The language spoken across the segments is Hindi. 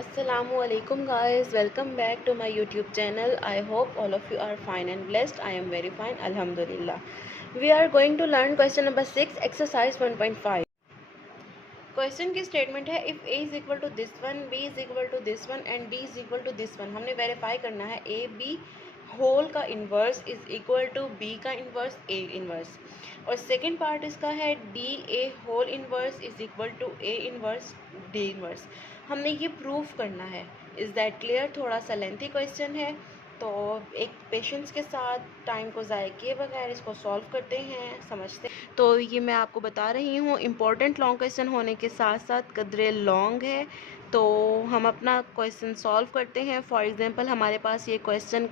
Assalamualaikum guys, welcome back to my YouTube channel. I hope all of you are fine and blessed. I am very fine, alhamdulillah. We are going to learn question number 6, exercise 1.5. Question की स्टेटमेंट है if A is equal to this one, B is equal to this one and D is equal to this one. हमने वेरीफाई करना है ए बी होल का inverse is equal to B का इन्वर्स ए इन्वर्स, और सेकेंड पार्ट इसका है D A whole inverse is equal to A inverse D inverse. हमने ये प्रूफ करना है। Is that clear? थोड़ा सा लेंथी क्वेश्चन है, तो एक पेशेंस के साथ टाइम को ज़ाय किए बगैर इसको सॉल्व करते हैं, समझते हैं। तो ये मैं आपको बता रही हूँ, इम्पॉर्टेंट लॉन्ग क्वेश्चन होने के साथ साथ कदरे लॉन्ग है, तो हम अपना क्वेश्चन सॉल्व करते हैं। फॉर एग्जांपल हमारे पास ये क्वेश्चन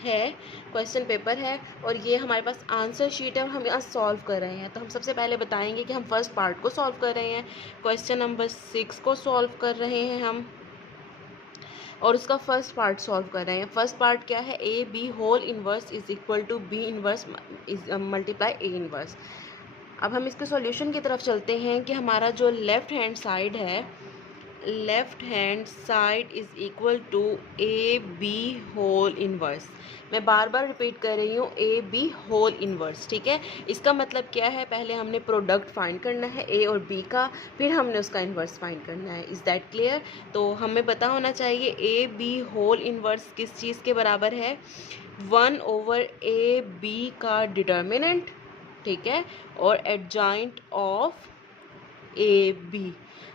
है, क्वेश्चन पेपर है, और ये हमारे पास आंसर शीट है और हम यहाँ सॉल्व कर रहे हैं। तो हम सबसे पहले बताएंगे कि हम फर्स्ट पार्ट को सॉल्व कर रहे हैं, क्वेश्चन नंबर 6 को सॉल्व कर रहे हैं हम, और उसका फर्स्ट पार्ट सॉल्व कर रहे हैं। फर्स्ट पार्ट क्या है? A B whole inverse is equal to B inverse is multiply A inverse. अब हम इसके सॉल्यूशन की तरफ चलते हैं कि हमारा जो लेफ़्ट हैंड साइड है, left hand side is equal to A B whole inverse. मैं बार बार रिपीट कर रही हूँ, ए बी होल इन्वर्स, ठीक है। इसका मतलब क्या है? पहले हमने प्रोडक्ट फाइंड करना है ए और बी का, फिर हमने उसका इन्वर्स फाइंड करना है। Is that clear? तो हमें पता होना चाहिए ए बी होल इन्वर्स किस चीज़ के बराबर है? 1/a बी का डिटर्मिनेंट, ठीक है, और एडजॉइंट ऑफ ए बी।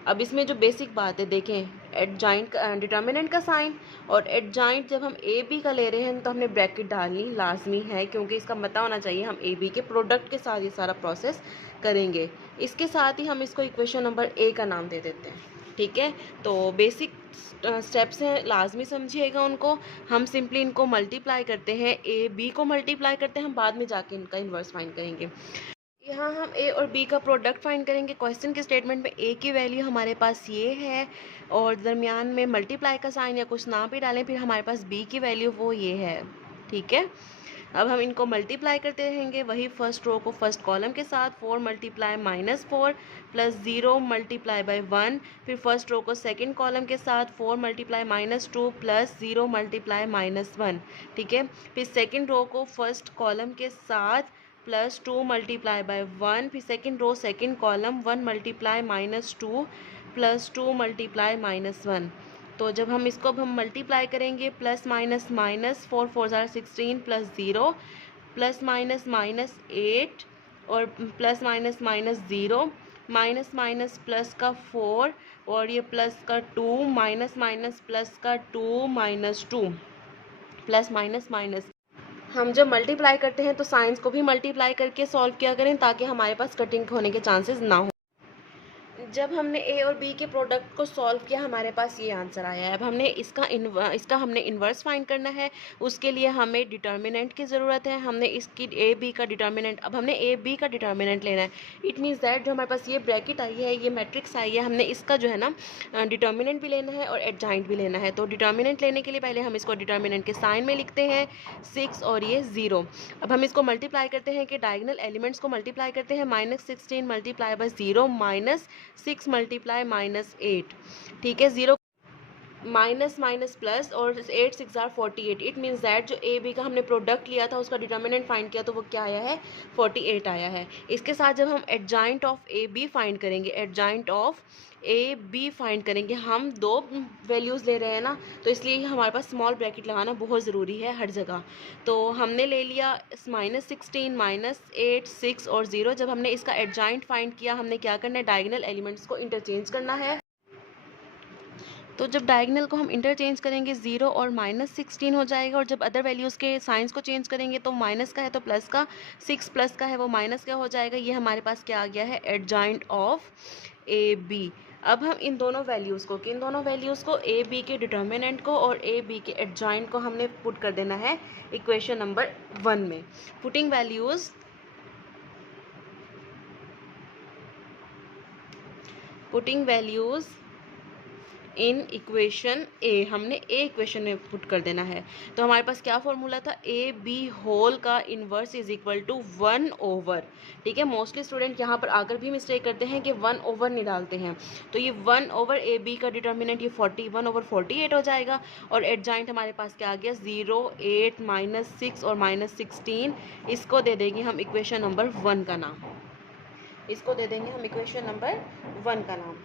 अब इसमें जो बेसिक बात है, देखें, एडजॉइंट का डिटर्मिनेंट का साइन, और एडजॉइंट जब हम ए बी का ले रहे हैं तो हमने ब्रैकेट डालनी लाजमी है, क्योंकि इसका पता होना चाहिए हम ए बी के प्रोडक्ट के साथ ये सारा प्रोसेस करेंगे। इसके साथ ही हम इसको इक्वेशन नंबर ए का नाम दे देते हैं, ठीक है। तो बेसिक स्टेप्स हैं, लाजमी समझिएगा उनको। हम सिंपली इनको मल्टीप्लाई करते हैं, ए बी को मल्टीप्लाई करते हैं, हम बाद में जाके इनका इन्वर्स फाइंड करेंगे। यहाँ हम ए और बी का प्रोडक्ट फाइंड करेंगे। क्वेश्चन के स्टेटमेंट में ए की वैल्यू हमारे पास ये है, और दरमियान में मल्टीप्लाई का साइन या कुछ ना भी डालें, फिर हमारे पास बी की वैल्यू वो ये है, ठीक है। अब हम इनको मल्टीप्लाई करते रहेंगे, वही फर्स्ट रो को फर्स्ट कॉलम के साथ, 4 मल्टीप्लाई -4 प्लस 0 मल्टीप्लाई बाई 1, फिर फर्स्ट रो को सेकेंड कॉलम के साथ 4 मल्टीप्लाई -2 प्लस 0 मल्टीप्लाई -1, ठीक है। फिर सेकेंड रो को फर्स्ट कॉलम के साथ प्लस 2 मल्टीप्लाई बाई 1, फिर second row second column 1 multiply -2 plus 2 multiply -1। तो जब हम इसको अब हम मल्टीप्लाई करेंगे, प्लस माइनस माइनस 4 4 ज़ार 16 प्लस 0 प्लस माइनस माइनस 8 और plus minus minus 0 minus minus plus का 4 और ये प्लस का 2 माइनस माइनस प्लस का 2 माइनस 2 प्लस माइनस माइनस। हम जब मल्टीप्लाई करते हैं तो साइंस को भी मल्टीप्लाई करके सॉल्व किया करें, ताकि हमारे पास कटिंग होने के चांसेस ना हो। जब हमने ए और बी के प्रोडक्ट को सॉल्व किया, हमारे पास ये आंसर आया है। अब हमने इसका हमने इन्वर्स फाइंड करना है। उसके लिए हमें डिटर्मिनेंट की ज़रूरत है। हमने इसकी ए बी का डिटर्मिनेंट, अब हमने ए बी का डिटर्मिनेंट लेना है। इट मीन्स दैट जो हमारे पास ये ब्रैकेट आई है, ये मैट्रिक्स आई है, हमने इसका जो है ना डिटर्मिनेंट भी लेना है और एडजॉइंट भी लेना है। तो डिटर्मिनेंट लेने के लिए पहले हम इसको डिटर्मिनेंट के साइन में लिखते हैं 6 और ये 0। अब हम इसको मल्टीप्लाई करते हैं कि डायगोनल एलिमेंट्स को मल्टीप्लाई करते हैं। -16 मल्टीप्लाई बाई 0 -6 मल्टीप्लाई -8, ठीक है। 0 माइनस माइनस प्लस और 8 6 ज़ार 48। इट मीन्स दैट जो ए बी का हमने प्रोडक्ट लिया था, उसका डिटर्मिनेंट फाइंड किया तो वो क्या आया है? 48 आया है। इसके साथ जब हम adjoint of A B find करेंगे, adjoint of A B find करेंगे, हम दो वैल्यूज़ ले रहे हैं ना, तो इसलिए हमारे पास स्मॉल ब्रैकेट लगाना बहुत ज़रूरी है हर जगह। तो हमने ले लिया -16 -8 6 और 0। जब हमने इसका एडजॉइंट फाइंड किया, हमने क्या करना है? डायगोनल एलिमेंट्स को इंटरचेंज करना है। तो जब डायगोनल को हम इंटरचेंज करेंगे, 0 और -16 हो जाएगा, और जब अदर वैल्यूज़ के साइंस को चेंज करेंगे तो माइनस का है तो प्लस का, 6 प्लस का है वो माइनस का हो जाएगा। ये हमारे पास क्या आ गया है? Adjoint of A B. अब हम इन दोनों वैल्यूज़ को, किन दोनों वैल्यूज़ को? ए बी के डिटर्मिनेंट को और ए बी के एडजॉइंट को हमने पुट कर देना है इक्वेशन नंबर 1 में। पुटिंग वैल्यूज़ इन इक्वेशन ए, हमने ए इक्वेशन में पुट कर देना है। तो हमारे पास क्या फॉर्मूला था, ए बी होल का इन्वर्स इज इक्वल टू 1/, ठीक है। मोस्टली स्टूडेंट यहाँ पर आकर भी मिस्टेक करते हैं कि 1/, नहीं डालते हैं। तो ये 1/, AB का डिटर्मिनेंट ये 41/48 हो जाएगा। और एडजॉइंट हमारे पास क्या आ गया, 0, 8, -6 और -16। इसको दे देंगे हम इक्वेशन नंबर 1 का नाम, इसको दे देंगे हम इक्वेशन नंबर 1 का नाम।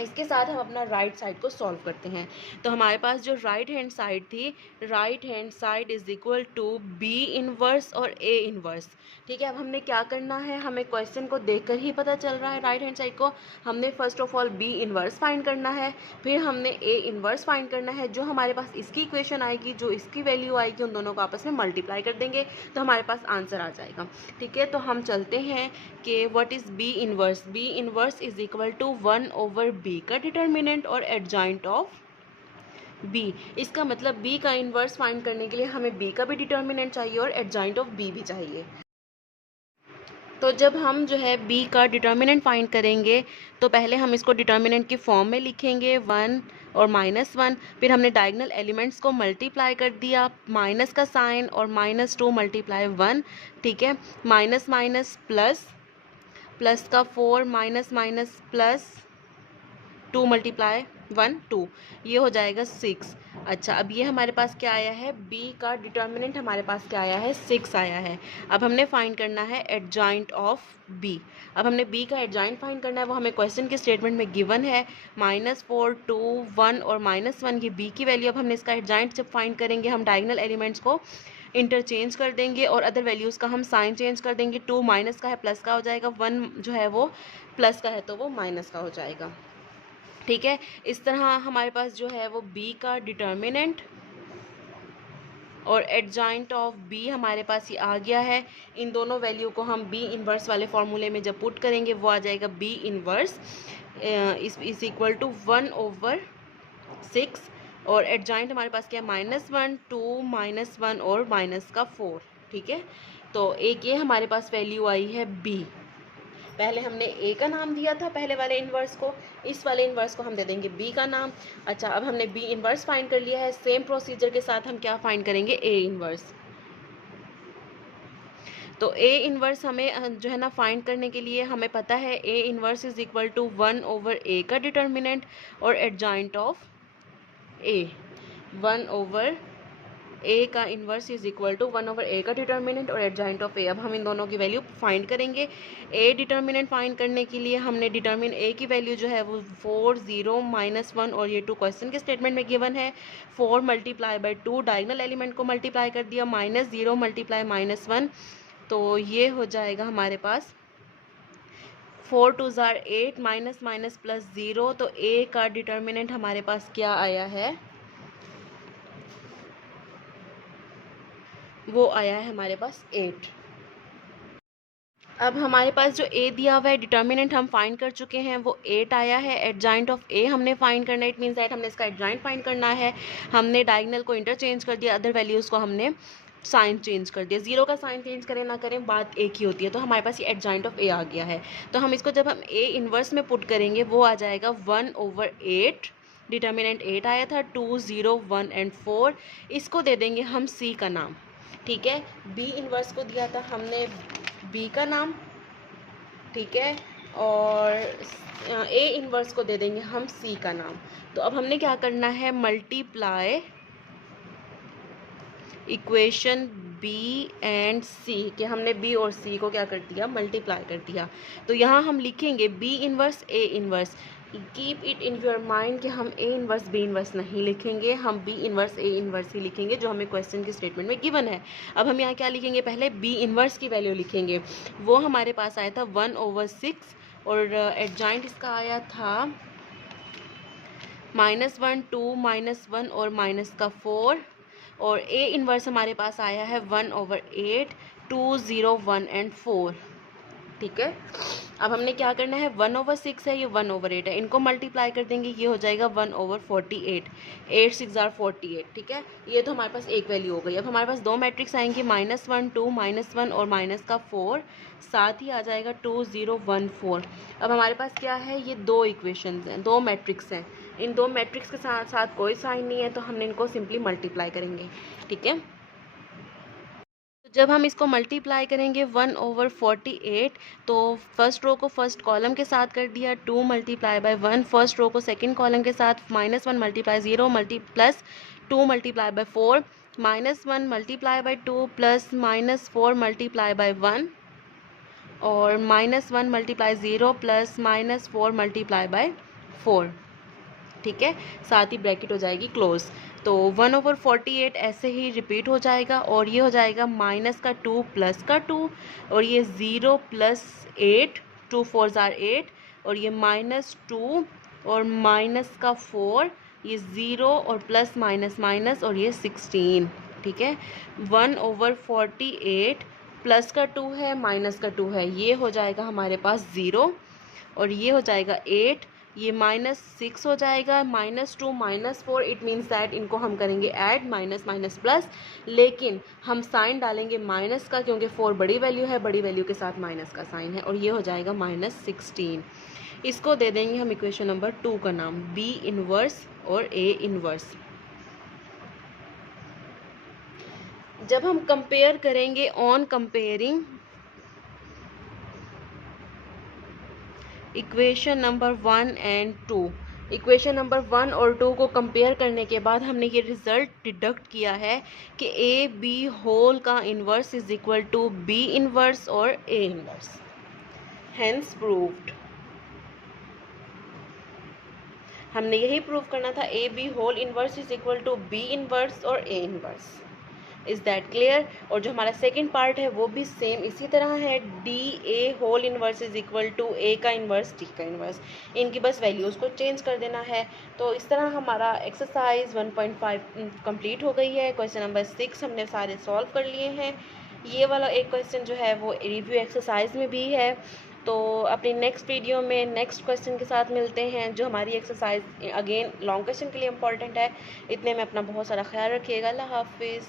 इसके साथ हम अपना राइट साइड को सॉल्व करते हैं। तो हमारे पास जो राइट हैंड साइड थी, right hand side is equal to B inverse और ए इनवर्स, ठीक है। अब हमने क्या करना है, हमें क्वेश्चन को देखकर ही पता चल रहा है राइट हैंड साइड को। हमने first of all B inverse find करना है, फिर हमने ए इनवर्स फाइंड करना है। जो हमारे पास इसकी इक्वेशन आएगी, जो इसकी वैल्यू आएगी, उन दोनों को आपस में मल्टीप्लाई कर देंगे तो हमारे पास आंसर आ जाएगा, ठीक है। तो हम चलते हैं कि what is B inverse. B inverse is equal to 1/b का डिटर्मिनेंट और एडजॉइंट ऑफ बी। इसका मतलब बी का इनवर्स फाइंड करने के लिए हमें बी का भी डिटर्मिनेंट चाहिए और एडजॉइंट ऑफ बी भी चाहिए। तो जब हम जो है बी का डिटर्मिनेंट फाइंड करेंगे तो पहले हम इसको डिटर्मिनेंट की फॉर्म में लिखेंगे 1 और -1। फिर हमने डायगोनल एलिमेंट्स को मल्टीप्लाई कर दिया, माइनस का साइन और -2 × 1, ठीक है। माइनस माइनस प्लस, प्लस का 4, माइनस माइनस प्लस 2 × 1 2, ये हो जाएगा 6। अच्छा, अब ये हमारे पास क्या आया है, b का डिटर्मिनेंट हमारे पास क्या आया है, 6 आया है। अब हमने फाइंड करना है एडजॉइंट ऑफ b। अब हमने b का एडजॉइंट फाइंड करना है, वो हमें क्वेश्चन के स्टेटमेंट में गिवन है। -4, 2, 1 और -1 ये b की वैल्यू। अब हमने इसका एडजॉइंट जब फाइंड करेंगे, हम डायगोनल एलिमेंट्स को इंटरचेंज कर देंगे और अदर वैल्यूज़ का हम साइन चेंज कर देंगे। 2 माइनस का है प्लस का हो जाएगा, 1 जो है वो प्लस का है तो वो माइनस का हो जाएगा, ठीक है। इस तरह हमारे पास जो है वो b का डिटर्मिनेंट और एडजॉइंट ऑफ b हमारे पास ये आ गया है। इन दोनों वैल्यू को हम b इनवर्स वाले फॉर्मूले में जब पुट करेंगे वो आ जाएगा b inverse is equal to 1/6 और एडजॉइंट हमारे पास क्या है, -1, 2, -1 और -4, ठीक है। तो एक ये हमारे पास वैल्यू आई है b। पहले हमने a का नाम दिया था पहले वाले इन्वर्स को, इस वाले इन्वर्स को हम दे देंगे b का नाम। अच्छा, अब हमने b इन्वर्स फाइंड कर लिया है। सेम प्रोसीजर के साथ हम क्या फाइंड करेंगे, a इन्वर्स। तो a इन्वर्स हमें जो है ना फाइंड करने के लिए हमें पता है a inverse is equal to 1/a का डिटर्मिनेंट और एडजॉइंट ऑफ a। 1/a का inverse is equal to 1/a का डिटर्मिनेंट और एडजॉइंट ऑफ a। अब हम इन दोनों की वैल्यू फाइंड करेंगे। a डिटर्मिनेंट फाइंड करने के लिए हमने डिटर्मिन a की वैल्यू जो है वो 4, 0, -1 और ये 2 क्वेश्चन के स्टेटमेंट में गिवन है। 4 × 2 डायगोनल एलिमेंट को मल्टीप्लाई कर दिया, -0 × -1, तो ये हो जाएगा हमारे पास 4 2 ज़ार 8, माइनस प्लस 0। तो a का डिटर्मिनेंट हमारे पास क्या आया है, वो आया है हमारे पास 8। अब हमारे पास जो a दिया हुआ है, डिटर्मिनेंट हम फाइंड कर चुके हैं, वो 8 आया है। एडजॉइंट ऑफ a हमने फाइंड करना है, इट मीन्स दैट हमने इसका एडजॉइंट फाइंड करना है। हमने डायगोनल को इंटरचेंज कर दिया, अदर वैल्यूज़ को हमने साइन चेंज कर दिया। 0 का साइन चेंज करें ना करें बात एक ही होती है। तो हमारे पास ये एडजॉइंट ऑफ a आ गया है। तो हम इसको जब हम a इन्वर्स में पुट करेंगे वो आ जाएगा 1/8। डिटर्मिनेंट 8 आया था, 2, 0, 1 एंड 4। इसको दे देंगे हम c का नाम, ठीक है। b इन्वर्स को दिया था हमने b का नाम, ठीक है, और a इन्वर्स को दे देंगे हम c का नाम। तो अब हमने क्या करना है, multiply equation b and c कि हमने b और c को क्या कर दिया, मल्टीप्लाई कर दिया। तो यहाँ हम लिखेंगे b inverse a inverse. Keep it in your mind कि हम a इन्वर्स b इन्वर्स नहीं लिखेंगे, हम b इन्वर्स a इन्वर्स ही लिखेंगे जो हमें क्वेश्चन के स्टेटमेंट में गिवन है। अब हम यहाँ क्या लिखेंगे, पहले b इन्वर्स की वैल्यू लिखेंगे। वो हमारे पास आया था 1/6 और एडजॉइंट इसका आया था -1, 2, -1 और -4 और a इन्वर्स हमारे पास आया है 1/8, 2, 0, 1 एंड 4, ठीक है। अब हमने क्या करना है, 1/6 है, ये 1/8 है, इनको मल्टीप्लाई कर देंगे, ये हो जाएगा 1/48। 8 6 ज़ार 48, ठीक है। ये तो हमारे पास एक वैल्यू हो गई। अब हमारे पास दो मैट्रिक्स आएंगे, -1, 2, -1 और -4, साथ ही आ जाएगा 2, 0, 1, 4। अब हमारे पास क्या है, ये दो इक्वेशंस हैं, दो मैट्रिक्स हैं। इन दो मैट्रिक्स के साथ साथ कोई साइन नहीं है तो हमने इनको सिंपली मल्टीप्लाई करेंगे, ठीक है। जब हम इसको मल्टीप्लाई करेंगे 1/48, तो फर्स्ट रो को फर्स्ट कॉलम के साथ कर दिया, 2 मल्टीप्लाई बाय 1, फर्स्ट रो को सेकंड कॉलम के साथ, -1 multiply 0 plus 2 multiply by 4, -1 multiply by 2 plus -4 multiply by 1, और -1 मल्टीप्लाई 0 प्लस -4 मल्टीप्लाई बाय 4, ठीक है। साथ ही ब्रैकेट हो जाएगी क्लोज। तो 1/48 ऐसे ही रिपीट हो जाएगा और ये हो जाएगा -2 प्लस 2, और ये 0 प्लस 8, 2 4 जार 8, और ये -2 और -4, ये 0 और प्लस माइनस माइनस, और ये 16, ठीक है। 1/48 प्लस 2 है माइनस 2 है, ये हो जाएगा हमारे पास 0, और ये हो जाएगा 8, ये -6 हो जाएगा, -2 -4, इट मीन्स दैट इनको हम करेंगे ऐड, माइनस माइनस प्लस, लेकिन हम साइन डालेंगे माइनस का क्योंकि 4 बड़ी वैल्यू है, बड़ी वैल्यू के साथ माइनस का साइन है, और ये हो जाएगा -16। इसको दे देंगे हम इक्वेशन नंबर 2 का नाम, B इनवर्स और A इनवर्स। जब हम कंपेयर करेंगे on comparing equation number 1 and 2, equation number 1 और 2 को कंपेयर करने के बाद हमने ये रिजल्ट डिडक्ट किया है कि ए बी होल का inverse is equal to B inverse और ए इन्वर्स, हेंस प्रूव्ड। हमने यही प्रूव करना था, A B whole inverse is equal to B inverse और A inverse. Is that clear? और जो हमारा सेकंड पार्ट है वो भी सेम इसी तरह है, D A whole inverse is equal to A का इन्वर्स डी का इन्वर्स, इनकी बस वैल्यूज़ को चेंज कर देना है। तो इस तरह हमारा एक्सरसाइज 1.5 कंप्लीट हो गई है। क्वेश्चन नंबर 6 हमने सारे सॉल्व कर लिए हैं। ये वाला एक क्वेश्चन जो है वो रिव्यू एक्सरसाइज में भी है। तो अपनी नेक्स्ट वीडियो में नेक्स्ट क्वेश्चन के साथ मिलते हैं, जो हमारी एक्सरसाइज अगेन लॉन्ग क्वेश्चन के लिए इम्पॉर्टेंट है। इतने में अपना बहुत सारा ख्याल रखिएगा। अल्लाह हाफिज़।